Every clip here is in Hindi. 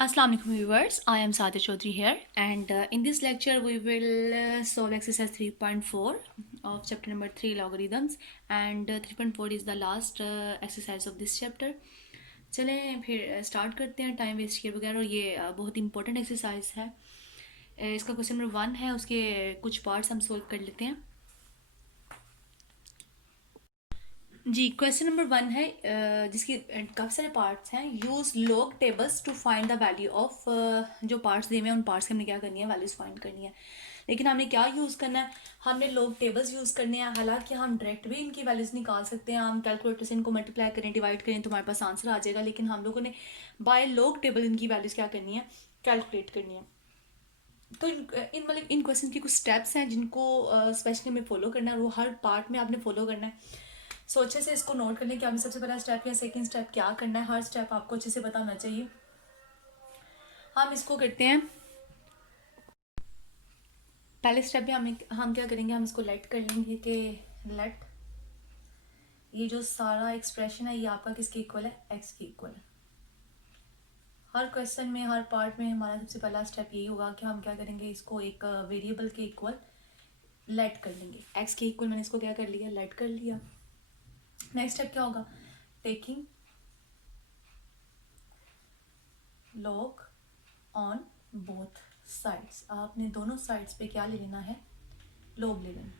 Assalamu alaikum viewers, I am Sadia Chaudhary here, and in this lecture we will solve exercise 3.4 of chapter number 3 logarithms, and 3.4 is the last exercise of this chapter. चलें फिर स्टार्ट करते हैं टाइम वेस्ट किए बगैर। और ये बहुत इंपॉर्टेंट एक्सरसाइज है। इसका क्वेश्चन नंबर 1 है, उसके कुछ पार्ट्स हम सोल्व कर लेते हैं। जी, क्वेश्चन नंबर 1 है जिसकी काफ़ी सारे पार्ट्स हैं। Use log tables two find the value of, जो पार्ट्स दिए हुए हैं उन पार्ट्स की हमने क्या करनी है, वैल्यूज़ फाइंड करनी है। लेकिन हमने क्या यूज़ करना है, हमने लॉग टेबल्स यूज़ करने हैं। हालांकि हम डायरेक्ट भी इनकी वैल्यूज़ निकाल सकते हैं, हम कैलकुलेटर से इनको मल्टीप्लाई करें, डिवाइड करें तो हमारे पास आंसर आ जाएगा। लेकिन हम लोगों ने बाय लॉग टेबल इनकी वैल्यूज़ क्या करनी है, कैलकुलेट करनी है। तो इन क्वेश्चन के कुछ स्टेप्स हैं जिनको स्पेशली हमें फॉलो करना है, और वो हर पार्ट में आपने फॉलो करना है। सो अच्छे से इसको नोट कर लें कि आपने सबसे पहला स्टेप या सेकंड स्टेप क्या करना है। हर स्टेप आपको अच्छे से पता होना चाहिए। हम इसको करते हैं। पहले स्टेप में हम क्या करेंगे, हम इसको लेट कर लेंगे कि लेट ये जो सारा एक्सप्रेशन है ये आपका किसके इक्वल है, एक्स के इक्वल है। हर क्वेश्चन में, हर पार्ट में हमारा सबसे पहला स्टेप यही होगा कि हम क्या करेंगे, इसको एक वेरिएबल के इक्वल लेट कर लेंगे। एक्स के इक्वल मैंने इसको क्या कर लिया, लेट कर लिया। नेक्स्ट स्टेप क्या होगा, taking log on both sides. आपने दोनों साइड्स पे क्या ले लेना है, लॉग ले लेना।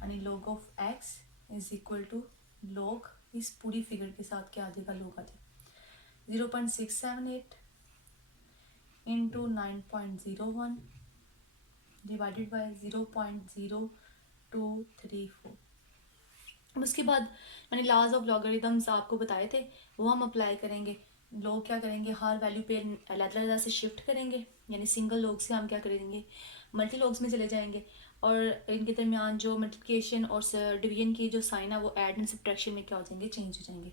यानी log of x is equal to log, इस पूरी फिगर के साथ क्या आ जाएगा, लॉग आ जाएगा 0.678 इंटू 9.01 डिवाइडेड बाई 0.0234। उसके बाद मैंने लॉज ऑफ लॉगरिथम्स आपको बताए थे, वो हम अप्लाई करेंगे। लोग क्या करेंगे, हर वैल्यू पे अलग से शिफ्ट करेंगे, यानी सिंगल लोग से हम क्या करेंगे, मल्टी लोग्स में चले जाएंगे। और इनके दरमियान जो मल्टीप्लिकेशन और डिवीजन की जो साइन है वो ऐड एंड सब्ट्रैक्शन में क्या हो जाएंगे, चेंज हो जाएंगे।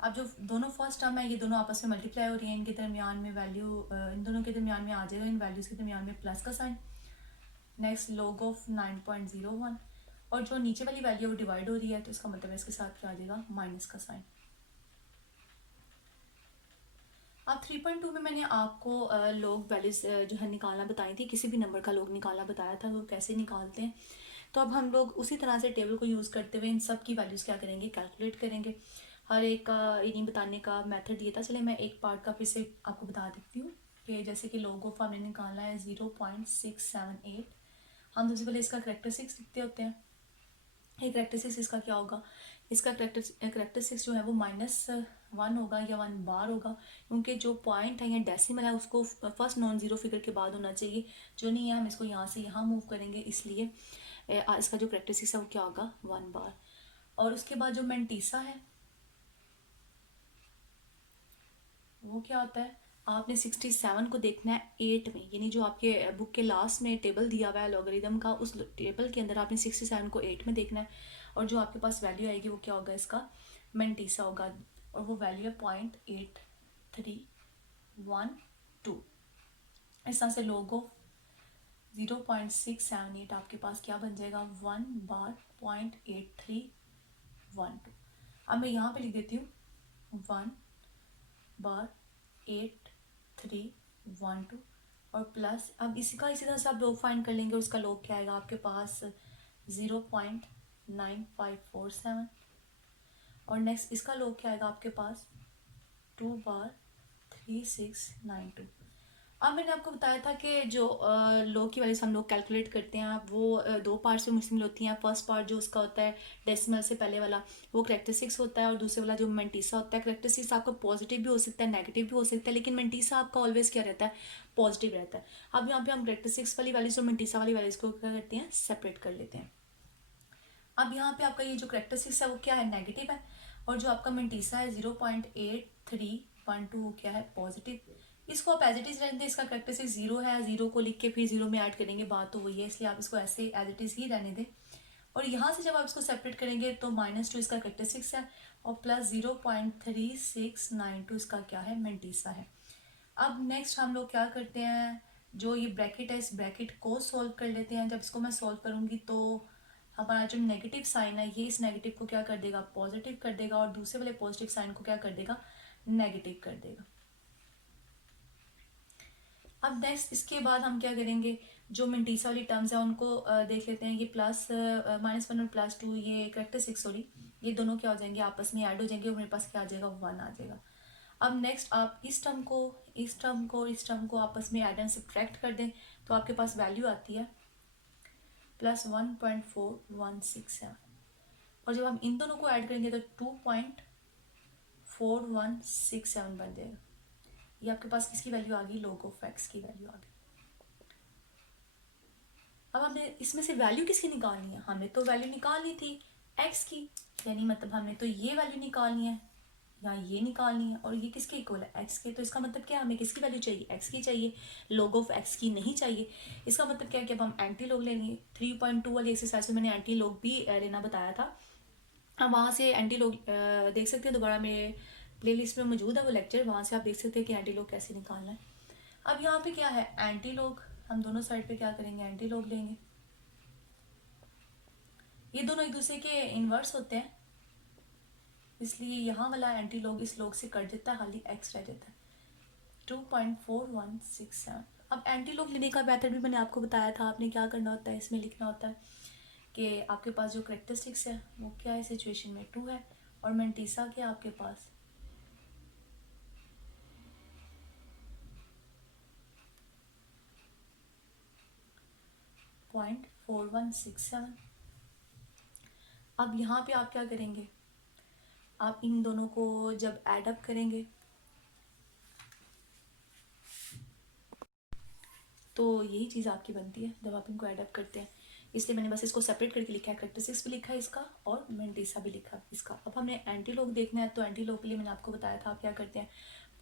अब जो दोनों फर्स्ट टर्म है ये दोनों आपस में मल्टीप्लाई हो रही है, इनके दरमियान में वैल्यू, इन दोनों के दरमियान में आ जाएगा, इन वैल्यूज़ के दरमियान में प्लस का साइन। नेक्स्ट लॉग ऑफ 9.01, और जो नीचे वाली वैल्यू वो डिवाइड हो रही है तो इसका मतलब है इसके साथ क्या आ जाएगा, माइनस का साइन। अब 3.2 में मैंने आपको लॉग वैल्यूज जो है निकालना बताई थी, किसी भी नंबर का लॉग निकालना बताया था, वो कैसे निकालते हैं। तो अब हम लोग उसी तरह से टेबल को यूज़ करते हुए इन सब की वैल्यूज़ क्या करेंगे, कैलकुलेट करेंगे। हर एक का इन्हीं बताने का मेथड दिया था। चले मैं एक पार्ट का फिर से आपको बता देती हूँ कि जैसे कि लॉग ऑफ हमने निकालना है 0.678। हम सबसे पहले इसका करेक्टरिस्टिक्स लिखते होते हैं। ये करेक्टरिस्टिक्स इसका क्या होगा, इसका करेक्टरिस्टिक्स जो है वो -1 होगा या 1 बार होगा, क्योंकि जो पॉइंट है या डेसिमल है उसको फर्स्ट नॉन ज़ीरो फिगर के बाद होना चाहिए। जो नहीं है हम इसको यहाँ से यहाँ मूव करेंगे, इसलिए इसका जो करेक्टरिस्टिक्स है वो क्या होगा, 1 बार। और उसके बाद जो मेंटीसा है वो क्या होता है, आपने 67 को देखना है 8 में, यानी जो आपके बुक के लास्ट में टेबल दिया हुआ है लॉगरिदम का, उस टेबल के अंदर आपने 67 को 8 में देखना है। और जो आपके पास वैल्यू आएगी वो क्या होगा, इसका मेंटीसा होगा, और वो वैल्यू है 0.8312। इस तरह से लॉग ऑफ 0.678 आपके पास क्या बन जाएगा, 1 बार 0.8312। अब मैं यहाँ पे लिख देती हूँ 1 बार 8312, और प्लस अब इसका इसी तरह से आप लॉग फाइंड कर लेंगे। उसका लॉग क्या आएगा आपके पास, 0.9547। और नेक्स्ट इसका लॉग क्या आएगा आपके पास, 2 बार 3692। अब मैंने आपको बताया था कि जो लॉग की वजह से हम लोग कैलकुलेट करते हैं वो दो पार्ट से मुश्तमिल होती हैं। फर्स्ट पार्ट जो उसका होता है डेसिमल से पहले वाला, वो करेक्टरिस्टिक्स होता है, और दूसरे वाला जो मेंटीसा होता है, करेक्टरिस्टिक्स आपका पॉजिटिव भी हो सकता है, नेगेटिव भी हो सकता है, लेकिन मेंटीसा आपका ऑलवेज क्या रहता है, पॉजिटिव रहता है। अब यहाँ पे हम करेक्टरिस्टिक्स वाली वैल्यूज और मेंटीसा वाली वैल्यूज को क्या करते हैं, सेपरेट कर लेते हैं। अब यहाँ पे आपका ये जो करेक्टरिस्टिक्स है वो क्या है, नेगेटिव है, और जो आपका मेंटीसा है 0.8312 वो क्या है, पॉजिटिव। इसको आप एज इट इज रहने दें, इसका करेक्टरिस्टिक्स 0 है, 0 को लिख के फिर 0 में ऐड करेंगे, बात तो वही है, इसलिए आप इसको ऐसे एज इट इज ही रहने दें। और यहाँ से जब आप इसको सेपरेट करेंगे तो -2 इसका करेक्टरिस्टिक्स है, और प्लस 0.3692 इसका क्या है, मेंटीसा है। अब नेक्स्ट हम लोग क्या करते हैं, जो ये ब्रैकेट है इस ब्रैकेट को सॉल्व कर लेते हैं। जब इसको मैं सॉल्व करूंगी तो हमारा जो नेगेटिव साइन है ये इस नेगेटिव को क्या कर देगा, पॉजिटिव कर देगा, और दूसरे वाले पॉजिटिव साइन को क्या कर देगा, नेगेटिव कर देगा। अब नेक्स्ट इसके बाद हम क्या करेंगे, जो मिंटीसा वाली टर्म्स है उनको देख लेते हैं। ये प्लस -1 और +2, ये करेक्टरिस्टिक्स सॉरी, ये दोनों क्या हो जाएंगे, आपस में ऐड हो जाएंगे और मेरे पास क्या आ जाएगा, 1 आ जाएगा। अब नेक्स्ट आप इस टर्म को इस टर्म को इस टर्म को आपस में ऐड एंड सब्ट्रैक्ट कर दें, तो आपके पास वैल्यू आती है +1.4167। और जब हम इन दोनों को ऐड करेंगे तो 2.4167 बन जाएगा। ये आपके पास किसकी वैल्यू आ गई, log ऑफ x की वैल्यू आ गई। अब हमने इसमें से वैल्यू किसकी निकालनी है, हमने तो वैल्यू निकालनी थी x की, यानी मतलब हमने तो ये वैल्यू निकालनी है या ये निकालनी है, और ये किसके इक्वल है, x के। तो इसका मतलब क्या, हमें किसकी वैल्यू चाहिए, x की चाहिए, log ऑफ x की नहीं चाहिए। इसका मतलब क्या है कि अब हम एंटी लॉग लेंगे। 3.2 वाली एक्सरसाइज में मैंने एंटी लॉग भी लेना बताया था, हम वहाँ से एंटी लॉग देख सकते हैं, दोबारा मेरे प्लेलिस्ट में मौजूद है वो लेक्चर, वहाँ से आप देख सकते हैं कि एंटी लॉग कैसे निकालना है। अब यहाँ पे क्या है, एंटी लॉग, हम दोनों साइड पे क्या करेंगे, एंटी लॉग लेंगे। ये दोनों एक दूसरे के इन्वर्स होते हैं, इसलिए यहाँ वाला एंटी लॉग इस लॉग से कट देता है, खाली एक्स रह जाता है। 2.4167। अब एंटी लॉग लेने का मेथड भी मैंने आपको बताया था, आपने क्या करना होता है, इसमें लिखना होता है कि आपके पास जो करेक्टरिस्टिक्स है वो क्या है, सिचुएशन में 2 है, और मेंटीसा क्या आपके पास 0.4167। अब यहाँ पे आप क्या करेंगे, आप इन दोनों को जब ऐड अप करेंगे तो यही चीज़ आपकी बनती है जब आप इनको ऐड अप करते हैं। इसलिए मैंने बस इसको सेपरेट करके लिखा है, करेक्टरिस्टिक्स भी लिखा है इसका और मेंटीसा भी लिखा है इसका। अब हमने एंटी लॉग देखना है, तो एंटी लॉग के लिए मैंने आपको बताया था आप क्या करते हैं,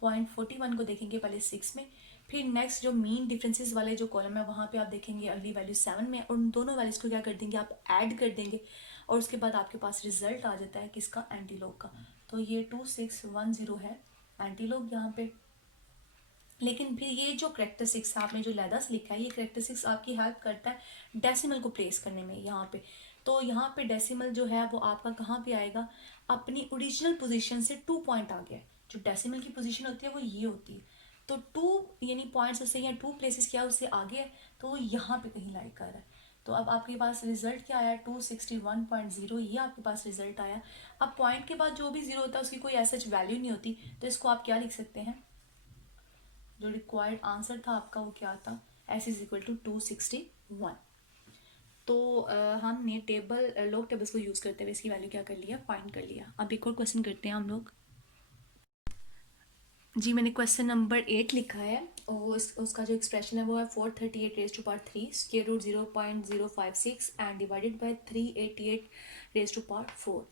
0.41 को देखेंगे पहले 6 में, फिर नेक्स्ट जो मीन डिफरेंसेस वाले जो कॉलम है वहाँ पे आप देखेंगे अगली वैल्यू 7 में, और उन दोनों वैल्यूज़ को क्या कर देंगे, आप ऐड कर देंगे, और उसके बाद आपके पास रिजल्ट आ जाता है किसका, एंटी लॉग का। तो ये 2610 है एंटी लॉग यहाँ पे। लेकिन फिर ये जो करेक्टरिस्टिक्स आपने जो लैदस लिखा है, ये करेक्टरिस्टिक्स आपकी हेल्प करता है डेसिमल को प्लेस करने में यहाँ पे। तो यहाँ पे डेसिमल जो है वो आपका कहाँ पे आएगा, अपनी ओरिजिनल पोजीशन से 2 पॉइंट आ गया है। जो डेसिमल की पोजीशन होती है वो ये होती है, तो 2 यानी पॉइंट्स उससे या 2 प्लेसेस क्या उससे आगे है, तो वो यहाँ पे कहीं लाइक कर रहा है। तो अब आपके पास रिजल्ट क्या आया, 261.0, ये आपके पास रिजल्ट आया। अब पॉइंट के बाद जो भी जीरो होता है उसकी कोई ऐसा वैल्यू नहीं होती, तो इसको आप क्या लिख सकते हैं, जो रिक्वायर्ड आंसर था आपका वो क्या था, s इज इक्वल टू 261। तो हमने टेबल लॉग टेबल्स को यूज़ करते हुए इसकी वैल्यू क्या कर लिया, फाइंड कर लिया। अब एक और क्वेश्चन करते हैं हम लोग। जी मैंने क्वेश्चन नंबर 8 लिखा है, और उसका जो एक्सप्रेशन है वो है 438 raise to power 3 square root 0.056 and divided by 388 raise to power 4।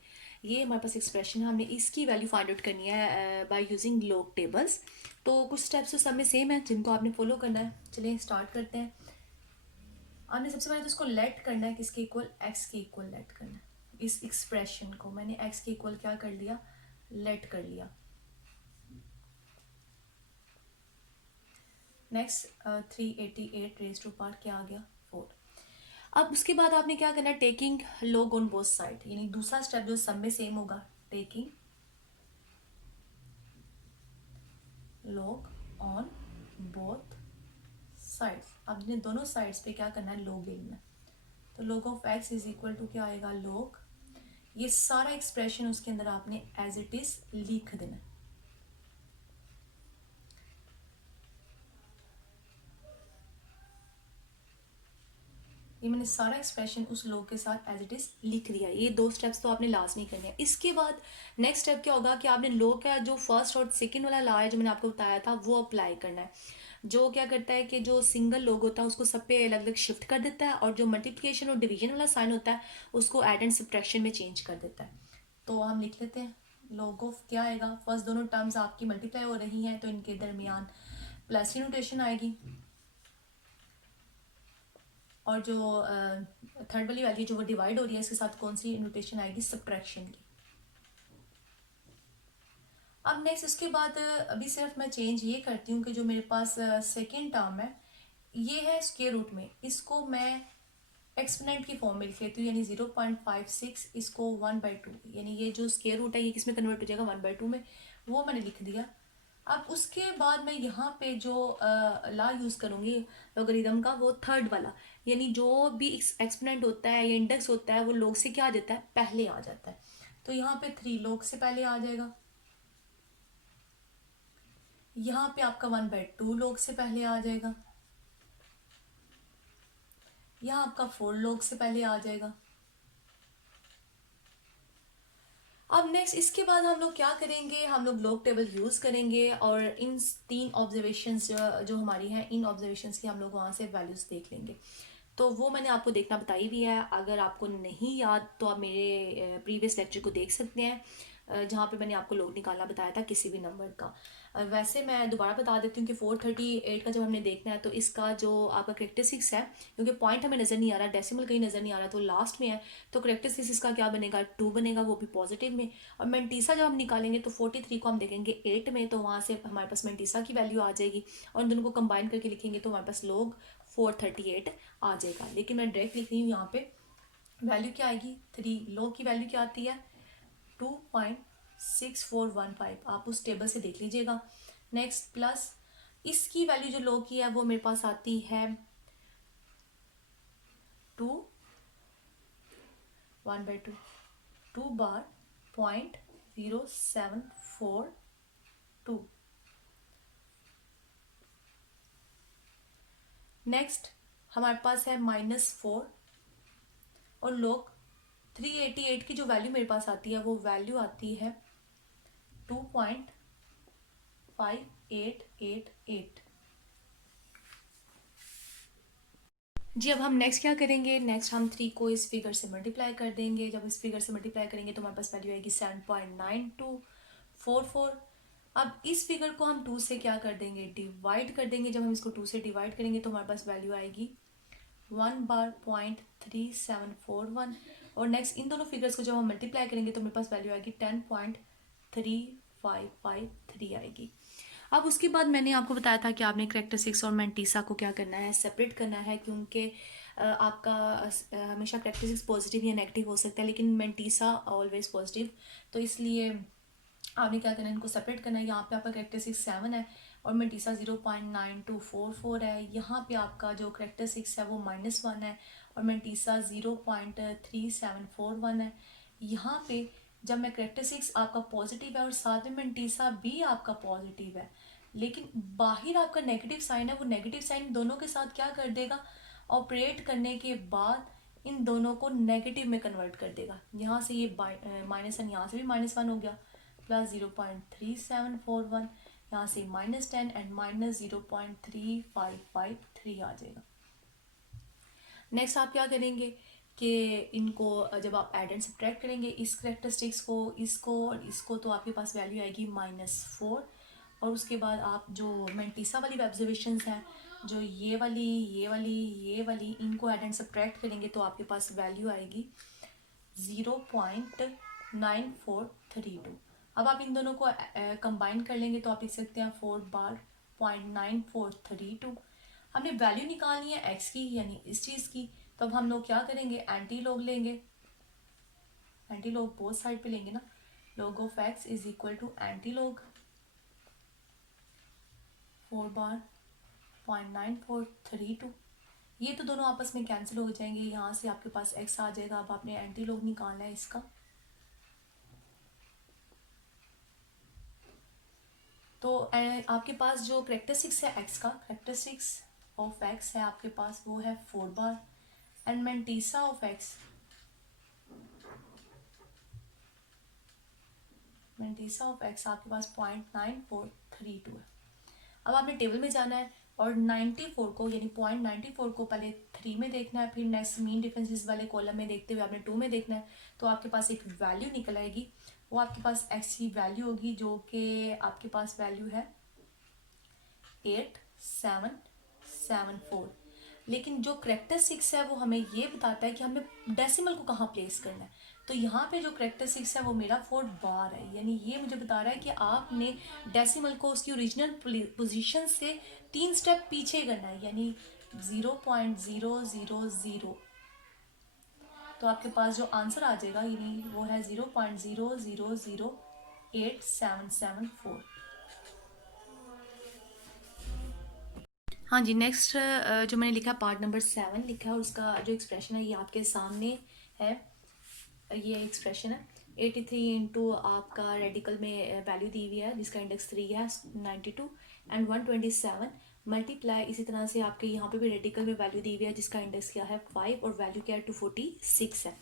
ये हमारे पास एक्सप्रेशन है, हमने इसकी वैल्यू फाइंड आउट करनी है बाय यूजिंग लॉग टेबल्स। तो कुछ स्टेप्स तो सब में सेम है जिनको आपने फॉलो करना है। चलिए स्टार्ट करते हैं। आपने सबसे पहले तो इसको लेट करना है, किसके इक्वल, एक्स के इक्वल लेट करना है। इस एक्सप्रेशन को मैंने एक्स के इक्वल क्या कर लिया, लेट कर लिया। नेक्स्ट 388 रेज टू पावर क्या आ गया, 4। अब उसके बाद आपने क्या करना है, taking log on both side, यानी दूसरा स्टेप जो सब में सेम होगा, taking log on both sides. अब ने दोनों साइड्स पे क्या करना है, लॉग ले लेना है। तो log of x is equal to क्या आएगा, log, ये सारा एक्सप्रेशन उसके अंदर आपने एज इट इज लिख देना है। ये मैंने सारा एक्सप्रेशन उस log के साथ एज इट इज लिख दिया। ये 2 स्टेप्स तो आपने लाजमी करने हैं। इसके बाद नेक्स्ट स्टेप क्या होगा कि आपने log का जो फर्स्ट और सेकंड वाला लॉ है जो मैंने आपको बताया था वो अप्लाई करना है। जो क्या करता है कि जो सिंगल log होता है उसको सब पे अलग अलग शिफ्ट कर देता है, और जो मल्टीप्लिकेशन और डिवीजन वाला साइन होता है उसको एड एंड सब्ट्रैक्शन में चेंज कर देता है। तो हम लिख लेते हैं, log ऑफ क्या आएगा, फर्स्ट दोनों टर्म्स आपकी मल्टीप्लाई हो रही हैं तो इनके दरमियान प्लस की नोटेशन आएगी, और जो थर्ड वाली वैल्यू जो वो डिवाइड हो रही है इसके साथ कौन सी नोटेशन आएगी, सब्ट्रैक्शन की। अब नेक्स्ट इसके बाद अभी सिर्फ मैं चेंज ये करती हूँ कि जो मेरे पास सेकेंड टर्म है ये है स्क्वायर रूट में, इसको मैं एक्सपोनेंट की फॉर्म में लिख लेती हूँ, यानी 0.56 इसको 1/2, यानी ये जो स्क्वायर रूट है ये किस में कन्वर्ट हो जाएगा, 1/2 में, वो मैंने लिख दिया। अब उसके बाद मैं यहाँ पे जो ला यूज़ करूँगी लोगरिथम का, वो थर्ड वाला, यानी जो भी एक्सपोनेंट होता है या इंडेक्स होता है वो log से क्या आ जाता है, पहले आ जाता है। तो यहाँ पे 3 log से पहले आ जाएगा, यहाँ पे आपका 1/2 log से पहले आ जाएगा, यहाँ आपका 4 log से पहले आ जाएगा। अब नेक्स्ट इसके बाद हम लोग क्या करेंगे, हम लोग log टेबल यूज़ करेंगे और इन 3 ऑब्जर्वेशंस जो हमारी हैं, इन ऑब्जर्वेशंस की हम लोग वहाँ से वैल्यूज़ देख लेंगे। तो वो मैंने आपको देखना बताई भी है, अगर आपको नहीं याद तो आप मेरे प्रीवियस लेक्चर को देख सकते हैं, जहाँ पे मैंने आपको log निकालना बताया था किसी भी नंबर का। वैसे मैं दोबारा बता देती हूँ कि 438 का जब हमने देखना है तो इसका जो आपका करेक्टरिस्टिक्स है, क्योंकि पॉइंट हमें नज़र नहीं आ रहा, डेसिमल कहीं नज़र नहीं आ रहा, तो लास्ट में है, तो करेक्टरिस्टिक्स इसका क्या बनेगा, 2 बनेगा, वो भी पॉजिटिव में। और मेंटीसा जब हम निकालेंगे तो 43 को हम देखेंगे 8 में, तो वहाँ से हमारे पास मेंटीसा की वैल्यू आ जाएगी, और उन दोनों को कंबाइन करके लिखेंगे तो हमारे पास log 438 आ जाएगा। लेकिन मैं डायरेक्ट लिख रही हूँ, यहाँ पे वैल्यू क्या आएगी, 3, log की वैल्यू क्या आती है, 2.6415, आप उस टेबल से देख लीजिएगा। नेक्स्ट प्लस इसकी वैल्यू जो log की है वो मेरे पास आती है 2 1/2, 2 बार 0.0742। नेक्स्ट हमारे पास है -4, और log 388 की जो वैल्यू मेरे पास आती है वो वैल्यू आती है 2.5888। जी, अब हम नेक्स्ट क्या करेंगे, नेक्स्ट हम 3 को इस फिगर से मल्टीप्लाई कर देंगे। जब इस फिगर से मल्टीप्लाई करेंगे तो हमारे पास वैल्यू आएगी 7.9244। अब इस फिगर को हम 2 से क्या कर देंगे, डिवाइड कर देंगे। जब हम इसको 2 से डिवाइड करेंगे तो हमारे पास वैल्यू आएगी 1 बार 0.3741। और नेक्स्ट इन दोनों फिगर्स को जब हम मल्टीप्लाई करेंगे तो मेरे पास वैल्यू आएगी 10.3553 आएगी। अब उसके बाद मैंने आपको बताया था कि आपने करेक्टरिस्टिक्स और मेंटीसा को क्या करना है, सेपरेट करना है, क्योंकि आपका हमेशा करेक्टरिस्टिक्स पॉजिटिव या नेगेटिव हो सकता है, लेकिन मेंटीसा ऑलवेज पॉजिटिव। तो इसलिए आपने क्या करना है, इनको सेपरेट करना है। यहाँ पे आपका करेक्टरिस्टिक्स 7 है और मेंटीसा 0.9244 है। यहाँ पे आपका जो करेक्टरिस्टिक्स है वो -1 है और मेंटीसा 0.3741 है। यहाँ पे जब मैं करेक्टरिस्टिक्स आपका पॉजिटिव है और साथ में मेंटीसा भी आपका पॉजिटिव है, लेकिन बाहर आपका नेगेटिव साइन है, वो नेगेटिव साइन दोनों के साथ क्या कर देगा, ऑपरेट करने के बाद इन दोनों को नेगेटिव में कन्वर्ट कर देगा। यहाँ से ये -1, यहाँ से भी -1 हो गया, प्लस 0.3741, यहाँ से -10 एंड -0.3553 आ जाएगा। नेक्स्ट आप क्या करेंगे कि इनको जब आप ऐड एंड सब्ट्रैक्ट करेंगे, इस करेक्टरिस्टिक्स को, इसको और इसको, तो आपके पास वैल्यू आएगी -4। और उसके बाद आप जो मेंटीसा वाली ऑब्जर्वेशंस हैं, जो ये वाली, ये वाली, ये वाली, इनको ऐड एंड सब्ट्रैक्ट करेंगे तो आपके पास वैल्यू आएगी 0.9432। अब आप इन दोनों को कंबाइन कर लेंगे तो आप लिख सकते हैं 4 बार 0.9432। हमने वैल्यू निकालनी है एक्स की, यानी इस चीज़ की। तो अब हम लोग क्या करेंगे, एंटी लॉग लेंगे, एंटी लॉग बोथ साइड पे लेंगे ना। log of x is equal to anti log 4 बार 0.9432। ये तो दोनों आपस में कैंसिल हो जाएंगे, यहाँ से आपके पास एक्स आ जाएगा। अब आपने एंटी लॉग निकालना है इसका। तो आपके पास जो करेक्टरिस्टिक्स है एक्स का, करेक्टरिस्टिक्स ऑफ एक्स है आपके पास, वो है 4 बार, and mantissa of X, mantissa of X आपके पास 0.9432 है। अब आपने टेबल में जाना है और 94 को, यानी 0.94 को पहले 3 में देखना है, फिर नेक्स्ट मीन डिफरेंसेस वाले कॉलम में देखते हुए आपने 2 में देखना है। तो आपके पास एक वैल्यू निकल आएगी, वो आपके पास एक्स की वैल्यू होगी, जो कि आपके पास वैल्यू है 8774। लेकिन जो करेक्टरिस्टिक्स है वो हमें ये बताता है कि हमें डेसिमल को कहाँ प्लेस करना है। तो यहाँ पे जो करेक्टरिस्टिक्स है वो मेरा 4 बार है, यानी ये मुझे बता रहा है कि आपने डेसिमल को उसकी ओरिजिनल पोजीशन से 3 स्टेप पीछे करना है, यानी 0.000। तो आपके पास जो आंसर आ जाएगा यानी वो है 0.00087774। हाँ जी, नेक्स्ट जो मैंने लिखा पार्ट नंबर 7 लिखा है और उसका जो एक्सप्रेशन है ये आपके सामने है। ये एक्सप्रेशन है 83 इंटू आपका रेडिकल में वैल्यू दी हुई है जिसका इंडेक्स 3 है 92 एंड 127 मल्टीप्लाई इसी तरह से आपके यहाँ पे भी रेडिकल में वैल्यू दी हुई है जिसका इंडेक्स क्या है 5 और वैल्यू क्या है 246 है।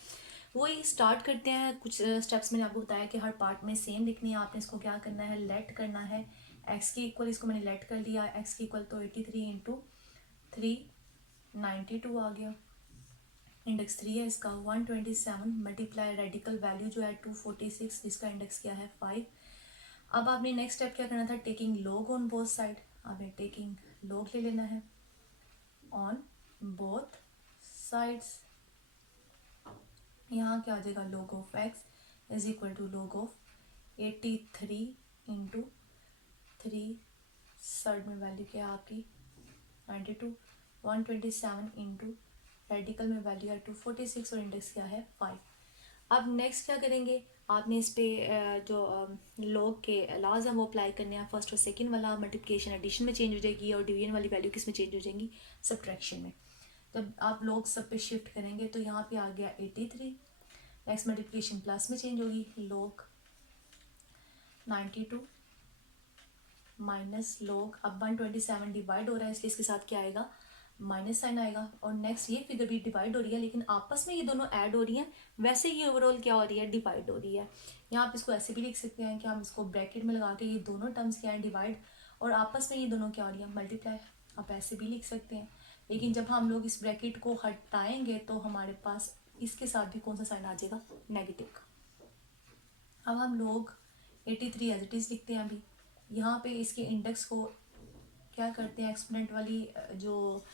वही स्टार्ट करते हैं। कुछ स्टेप्स मैंने आपको बताया कि हर पार्ट में सेम लिखनी है। आपने इसको क्या करना है, लेट करना है एक्स के इक्वल। इसको मैंने लेट कर लिया, एक्स के इक्वल तो 83 इंटू 392 आ गया, इंडेक्स 3 है इसका। 127 मल्टीप्लाई रेडिकल वैल्यू जो है 246 जिसका इंडेक्स क्या है 5। अब आपने नेक्स्ट स्टेप क्या करना था, taking log on both side. आपने टेकिंग लॉग ले लेना है ऑन बोथ साइड्स। यहाँ क्या आ जाएगा, log of x is equal to log of 83 into 3 side में वैल्यू क्या है आपकी 92, 127 इंटू रेडिकल में वैल्यू है 246 और इंडेक्स क्या है 5। अब नेक्स्ट क्या करेंगे, आपने इस पे जो log के लाज हैं वो अप्लाई करने हैं। फर्स्ट और सेकंड वाला मल्टीप्लिकेशन एडिशन में चेंज हो जाएगी और डिवीजन वाली वैल्यू किस में चेंज हो जाएंगी, सब्ट्रैक्शन में। जब आप log सब पे शिफ्ट करेंगे तो यहाँ पे आ गया 83, नेक्स्ट मल्टीप्लिकेशन प्लस में चेंज होगी log 92 माइनस log, अब 127 डिवाइड हो रहा है इसलिए इसके साथ क्या आएगा, माइनस साइन आएगा। और नेक्स्ट ये फिगर भी डिवाइड हो रही है लेकिन आपस में ये दोनों ऐड हो रही हैं, वैसे ही ओवरऑल क्या हो रही है, डिवाइड हो रही है। यहाँ आप इसको ऐसे भी लिख सकते हैं कि हम इसको ब्रैकेट में लगा के ये दोनों टर्म्स क्या है डिवाइड, और आपस में ये दोनों क्या हो रही है, मल्टीप्लाई। आप ऐसे भी लिख सकते हैं, लेकिन जब हम लोग इस ब्रैकेट को हटाएंगे तो हमारे पास इसके साथ भी कौन सा साइन आ जाएगा, नेगेटिव का। अब हम लोग 83 एज इट इज़ लिखते हैं। अभी यहाँ पे इसके इंडेक्स को क्या करते हैं, एक्सपोनेंट वाली जो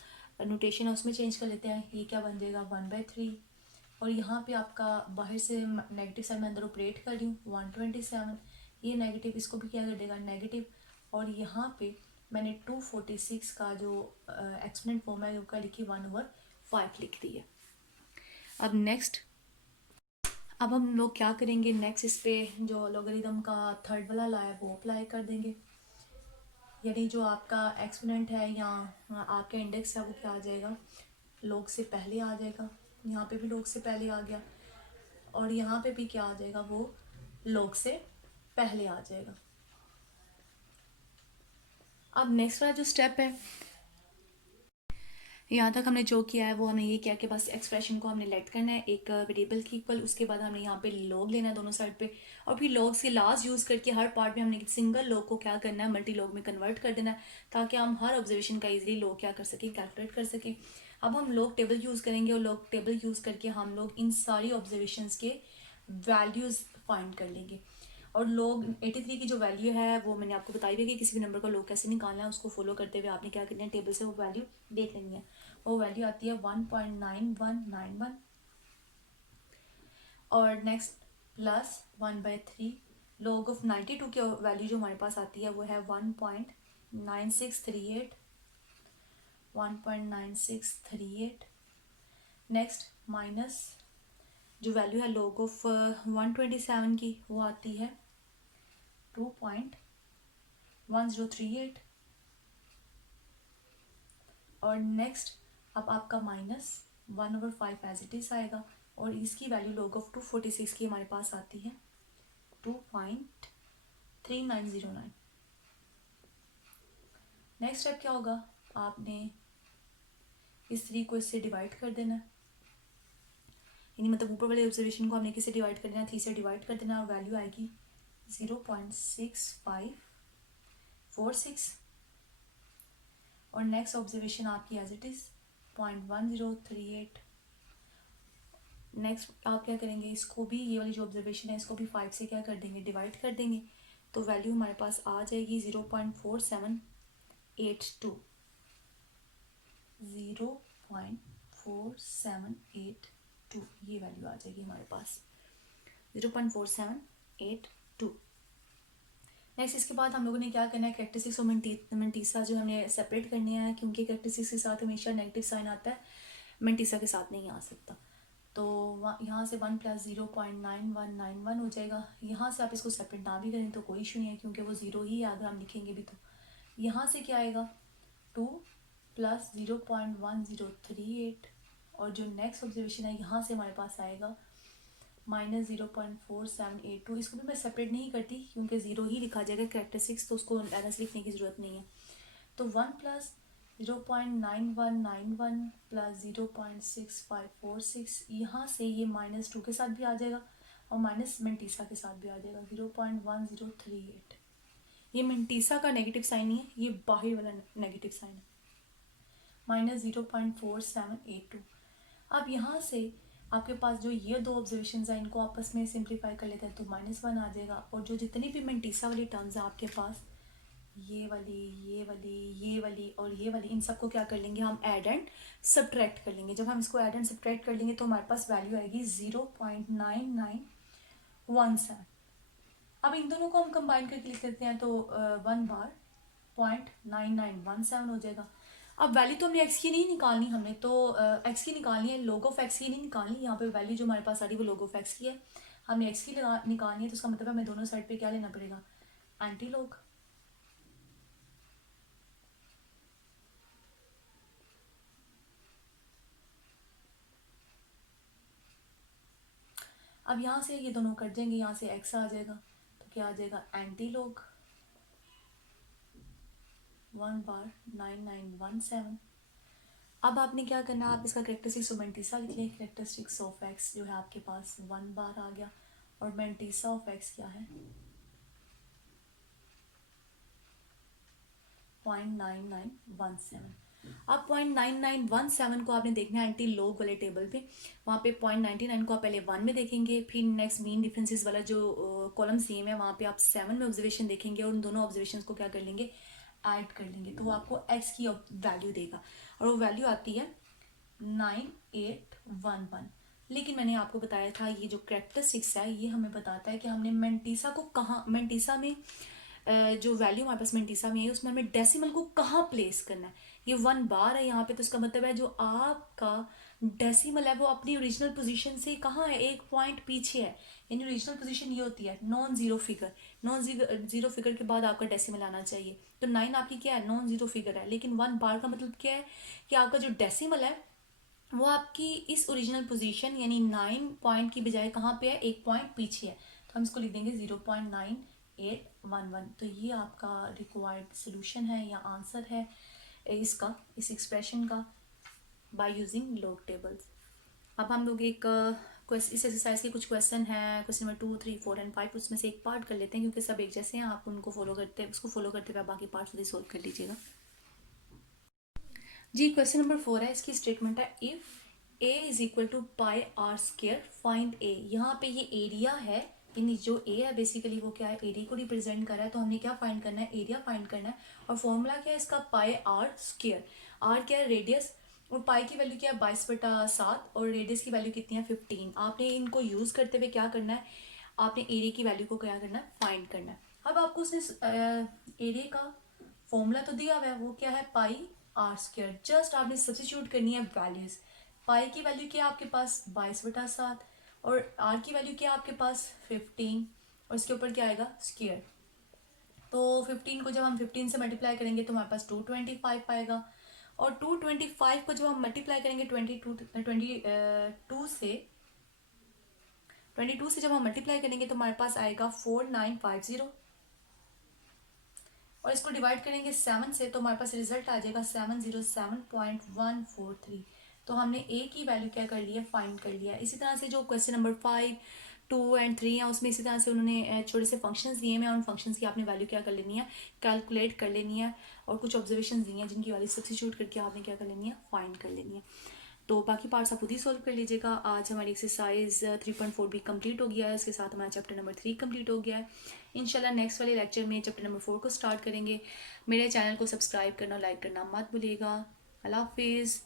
नोटेशन है उसमें चेंज कर लेते हैं। ये क्या बन जाएगा 1/3, और यहाँ पे आपका बाहर से नेगेटिव साइन में अंदर ऑपरेट कर रही हूँ 127, ये नेगेटिव इसको भी क्या कर देगा नेगेटिव, और यहाँ पे मैंने 246 का जो एक्सपोनेंट फॉर्म है उसका लिखी 1/5 लिख दी है। अब नेक्स्ट, अब हम लोग क्या करेंगे, नेक्स्ट इस पे जो लॉगरिदम का थर्ड वाला ला है वो अप्लाई कर देंगे। यानी जो आपका एक्सपोनेंट है या आपका इंडेक्स है वो क्या आ जाएगा, log से पहले आ जाएगा। यहाँ पे भी log से पहले आ गया और यहाँ पे भी क्या आ जाएगा, वो log से पहले आ जाएगा। अब नेक्स्ट वाला जो स्टेप है, यहाँ तक हमने जो किया है वो हमने ये किया कि बस एक्सप्रेशन को हमने लेट करना है एक वेरिएबल की इक्वल। उसके बाद हमने यहाँ पे log लेना है दोनों साइड पे, और फिर log से लास्ट यूज़ करके हर पार्ट में हमने सिंगल log को क्या करना है, मल्टी log में कन्वर्ट कर देना है, ताकि हम हर ऑब्जर्वेशन का इजीली log क्या कर सकें, कैलकुलेट कर सकें। अब हम log टेबल यूज़ करेंगे और log टेबल यूज़ करके हम लोग इन सारी ऑब्जर्वेशंस के वैल्यूज़ फाइंड कर लेंगे। और log 83 की जो वैल्यू है वो मैंने आपको बताई हुई है कि किसी भी नंबर का log कैसे निकालना है। उसको फॉलो करते हुए आपने क्या करना है, टेबल से वो वैल्यू देख लेनी है। वो वैल्यू आती है 1.9191, और नेक्स्ट प्लस 1/3 log ऑफ 92 की वैल्यू जो हमारे पास आती है वो है 1.9638, 1.9638। नेक्स्ट माइनस जो वैल्यू है log ऑफ 127 की वो आती है 2.1038, और नेक्स्ट अब आपका माइनस 1/5 एज इट इज आएगा, और इसकी वैल्यू log ऑफ 246 की हमारे पास आती है 2.3909। नेक्स्ट स्टेप क्या होगा, आपने इस 3 को इससे डिवाइड कर देना, यानी मतलब ऊपर वाले ऑब्जर्वेशन को हमने किससे डिवाइड कर देना, 3 से डिवाइड कर देना, और वैल्यू आएगी 0.6546, और नेक्स्ट ऑब्जर्वेशन आपकी एज इट इज़ 0.1038। नेक्स्ट आप क्या करेंगे, इसको भी ये वाली जो ऑब्जर्वेशन है इसको भी 5 से क्या कर देंगे, डिवाइड कर देंगे, तो वैल्यू हमारे पास आ जाएगी 0.4782, 0.4782 ये वैल्यू आ जाएगी हमारे पास 0.4782। नेक्स्ट इसके बाद हम लोगों ने क्या करना है, कैरेक्टरिस्टिक्स और मेंटीसा जो हमने सेपरेट करने हैं, क्योंकि कैरेक्टरिस्टिक्स के साथ हमेशा नेगेटिव साइन आता है, मेंटीसा के साथ नहीं आ सकता। तो यहाँ से 1 + 0.9191 हो जाएगा। यहाँ से आप इसको सेपरेट ना भी करें तो कोई इशू नहीं है, क्योंकि वो 0 ही है अगर हम लिखेंगे भी तो। यहाँ से क्या आएगा 2 प्लस 0.1038, और जो नेक्स्ट ऑब्जर्वेशन है यहाँ से हमारे पास आएगा माइनस 0.4782। इसको भी मैं सेपरेट नहीं करती क्योंकि ज़ीरो ही लिखा जाएगा कैरेक्टरिस्टिक्स, तो उसको अलग से लिखने की ज़रूरत नहीं है। तो 1 प्लस 0.9191 प्लस 0.6546, यहाँ से ये -2 के साथ भी आ जाएगा और माइनस मेंटीसा के साथ भी आ जाएगा 0.1038। ये मेंटीसा का नेगेटिव साइन नहीं है, ये बाहर वाला नेगेटिव साइन है, -0.4782। अब यहाँ से आपके पास जो ये दो ऑब्जर्वेशन हैं इनको आपस में सिंप्लीफाई कर लेते हैं तो -1 आ जाएगा, और जो जितनी भी मेंटीसा वाली टर्म्स हैं आपके पास, ये वाली, ये वाली, ये वाली और ये वाली, इन सबको क्या कर लेंगे हम, ऐड एंड सब्ट्रैक्ट कर लेंगे। जब हम इसको ऐड एंड सब्ट्रैक्ट कर लेंगे तो हमारे पास वैल्यू आएगी 0.9917। अब इन दोनों को हम कंबाइन करके लिख लेते हैं तो 1 बार 0.9917 हो जाएगा। अब वैल्यू तो हमने एक्स की नहीं निकालनी, हमने तो एक्स की निकालनी है, लॉग ऑफ एक्स की नहीं निकालनी। यहाँ पे वैल्यू जो हमारे पास आ रही है वो लॉग ऑफ एक्स की है, हमने एक्स की निकालनी है, तो उसका मतलब हमें दोनों साइड पे क्या लेना पड़ेगा, एंटी लॉग। अब यहाँ से ये दोनों कट जाएंगे, यहाँ से एक्स आ जाएगा, तो क्या आ जाएगा, एंटी लॉग 1 बार 9917। अब आपने क्या करना है, आप इसका कैरेक्टरिस्टिक्स ऑफ मेंटीसा लिख लें। कैरेक्टरिस्टिक्स ऑफ एक्स जो है आपके पास 1 बार आ गया, और मेंटीसा ऑफ एक्स क्या है 0.9917। अब 0.9917 को आपने देखना है एंटी लॉग वाले टेबल पे, वहाँ पे 0.99 को आप पहले 1 में देखेंगे, फिर नेक्स्ट मीन डिफरेंसेस वाला जो कॉलम्स दिए हैं वहाँ पे आप 7 में ऑब्जर्वेशन देखेंगे, और उन दोनों ऑब्जर्वेशन को क्या कर लेंगे, ऐड कर लेंगे, तो वो आपको एक्स की वैल्यू देगा, और वो वैल्यू आती है 9811। लेकिन मैंने आपको बताया था ये जो कैरेक्टरिस्टिक्स है ये हमें बताता है कि हमने मेंटीसा को कहाँ, मेंटीसा में जो वैल्यू हमारे पास मेंटीसा में है उसमें हमें डेसिमल को कहाँ प्लेस करना है। ये 1 बार है यहाँ पे, तो इसका मतलब है जो आपका डेसिमल है वो अपनी ओरिजिनल पोजीशन से कहाँ है, एक पॉइंट पीछे है। यानी ओरिजिनल पोजीशन ये होती है non zero figure, non zero figure के बाद आपका डेसिमल आना चाहिए। तो 9 आपकी क्या है, नॉन जीरो फिगर है, लेकिन 1 बार का मतलब क्या है कि आपका जो डेसिमल है वो आपकी इस ओरिजिनल पोजीशन यानी 9 पॉइंट की बजाय कहाँ पे है, एक पॉइंट पीछे है, तो हम इसको लिख देंगे 0.9811। तो ये आपका रिक्वायर्ड सोल्यूशन है या आंसर है इसका, इस एक्सप्रेशन का, बाय यूजिंग लॉग टेबल्स। अब हम लोग एक इस एक्सरसाइज के कुछ क्वेश्चन है, क्वेश्चन नंबर 2, 3, 4 एंड 5, उसमें से एक पार्ट कर लेते हैं क्योंकि सब एक जैसे हैं, आप उनको फॉलो करते हैं, उसको फॉलो करते हुए आप बाकी पार्ट खुद सोल्व कर लीजिएगा। जी क्वेश्चन नंबर 4 है, इसकी स्टेटमेंट है if A is equal to pi R square find A. यहाँ पे ये एरिया है, यानी जो ए है बेसिकली वो क्या है, एरिया को रिप्रेजेंट कर रहा है, तो हमने क्या फाइंड करना है, एरिया फाइंड करना है, और फॉर्मूला क्या है इसका, पाई आर स्क्वायर। आर क्या है, रेडियस, और पाई की वैल्यू क्या है 22/7, और रेडियस की वैल्यू कितनी है 15। आपने इनको यूज़ करते हुए क्या करना है, आपने एरिया की वैल्यू को क्या करना है, फाइंड करना है। अब आपको उसने एरिया का फॉर्मूला तो दिया हुआ है, वो क्या है, पाई आर स्क्वायर। जस्ट आपने सब्स्टिट्यूट करनी है वैल्यूज। पाई की वैल्यू क्या है आपके पास 22/7, और आर की वैल्यू क्या है आपके पास 15, और इसके ऊपर क्या आएगा स्क्वायर। तो 15 को जब हम 15 से मल्टीप्लाई करेंगे तो हमारे पास 225 आएगा, और 225 को जब हम मल्टीप्लाई करेंगे 22 से जब हम मल्टीप्लाई करेंगे तो हमारे पास आएगा 4950, और इसको डिवाइड करेंगे 7 से तो हमारे पास रिजल्ट आ जाएगा 707.143। तो हमने ए की वैल्यू क्या कर लिया, फाइंड कर लिया। इसी तरह से जो क्वेश्चन नंबर 5, 2 एंड 3 है उसमें इसी तरह से उन्होंने छोटे से फंक्शंस दिए हैं, उन फंक्शंस की आपने वैल्यू क्या कर लेनी है, कैलकुलेट कर लेनी है, और कुछ ऑब्जर्वेशन दिए हैं जिनकी वैल्यू सब्स्टिट्यूट करके आपने क्या कर लेनी है, फाइंड कर लेनी है। तो बाकी पार्ट्स आप खुद ही सॉल्व कर लीजिएगा। आज हमारी एक्सरसाइज 3.4 भी कंप्लीट हो गया है, इसके साथ हमारा चैप्टर नंबर 3 कंप्लीट हो गया है। इंशाल्लाह नेक्स्ट वाले लेक्चर में चैप्टर नंबर 4 को स्टार्ट करेंगे। मेरे चैनल को सब्सक्राइब करना और लाइक करना मत भूलिएगा। अल्लाह हाफिज़।